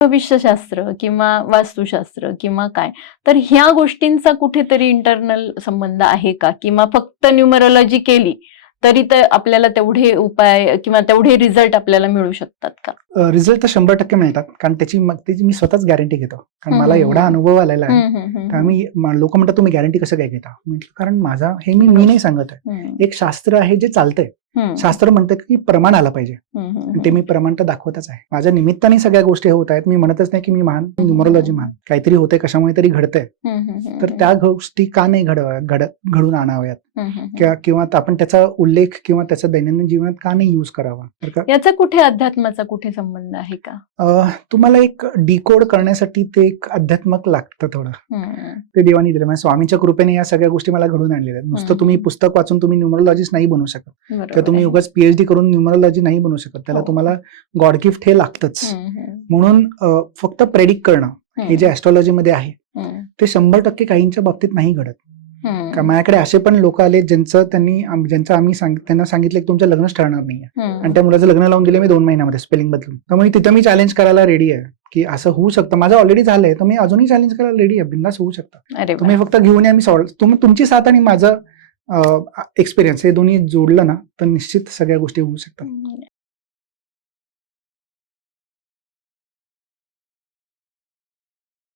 भविष्यशास्त्र किंवा वास्तुशास्त्र किंवा काय, तर ह्या गोष्टींचा कुठेतरी इंटरनल संबंध आहे का? किंवा फक्त न्यूमरोलॉजी केली तरी तर आपल्याला तेवढे उपाय किंवा तेवढे रिझल्ट आपल्याला मिळू शकतात का? रिझल्ट तर 100% मिळतात, कारण त्याची मी स्वतःच गॅरंटी घेतो, कारण मला एवढा अनुभव आलेला आहे. तर आम्ही लोक म्हणतात तुम्ही गॅरंटी कसं काय घेता? म्हटलं कारण माझा हे मी नाही सांगत आहे, एक शास्त्र आहे जे चालतंय. शास्त्र म्हणतं की प्रमाण आलं पाहिजे, ते मी प्रमाण तर दाखवतच आहे. माझ्या निमित्ताने सगळ्या गोष्टी होत आहेत. मी म्हणतच नाही की मी महान, न्यूमरोलॉजी महान, काहीतरी होतंय, कशामुळे तरी घडतंय. तर त्या गोष्टी का नाही घडून आणाव्यात, किंवा आपण त्याचा उल्लेख किंवा त्याचा दैनंदिन जीवनात का नाही युज करावा? याचा कुठे अध्यात्माचा कुठे संबंध आहे का? तुम्हाला एक डिकोड करण्यासाठी ते एक अध्यात्मक लागतं थोडं. ते देवानी दिलं, म्हणजे स्वामींच्या कृपेने या सगळ्या गोष्टी मला घडून आणलेल्या आहेत. नुसतं तुम्ही पुस्तक वाचून तुम्ही न्यूमरोलॉजिस्ट नाही बनू शकत, किंवा तुम्ही उगाच पीएचडी करून न्यूमरोलॉजी नाही बनू शकत. त्याला तुम्हाला गॉड गिफ्ट हे लागतंच. म्हणून फक्त प्रेडिक्ट करणं हे जे ऍस्ट्रॉलॉजीमध्ये आहे ते 100% काहींच्या बाबतीत नाही घडत. का माझ्याकडे असे पण लोक आले ज्यांचं आम्ही त्यांना सांगितलं की तुमचं लग्नच ठरणार नाहीये, आणि त्या मुलाचं लग्न लावून दिले मी 2 महिन्यामध्ये स्पेलिंग बदलून. त्यामुळे तिथं मी चॅलेंज करायला रेडी आहे की असं होऊ शकतं. माझं ऑलरेडी झालंय, तर मी अजूनही चॅलेंज करायला रेडी आहे. बिंदास होऊ शकतं. तुम्ही फक्त घेऊन या, मी तुमची साथ आणि माझं एक्सपिरियन्स हे दोन्ही जोडलं ना तर निश्चित सगळ्या गोष्टी होऊ शकतात.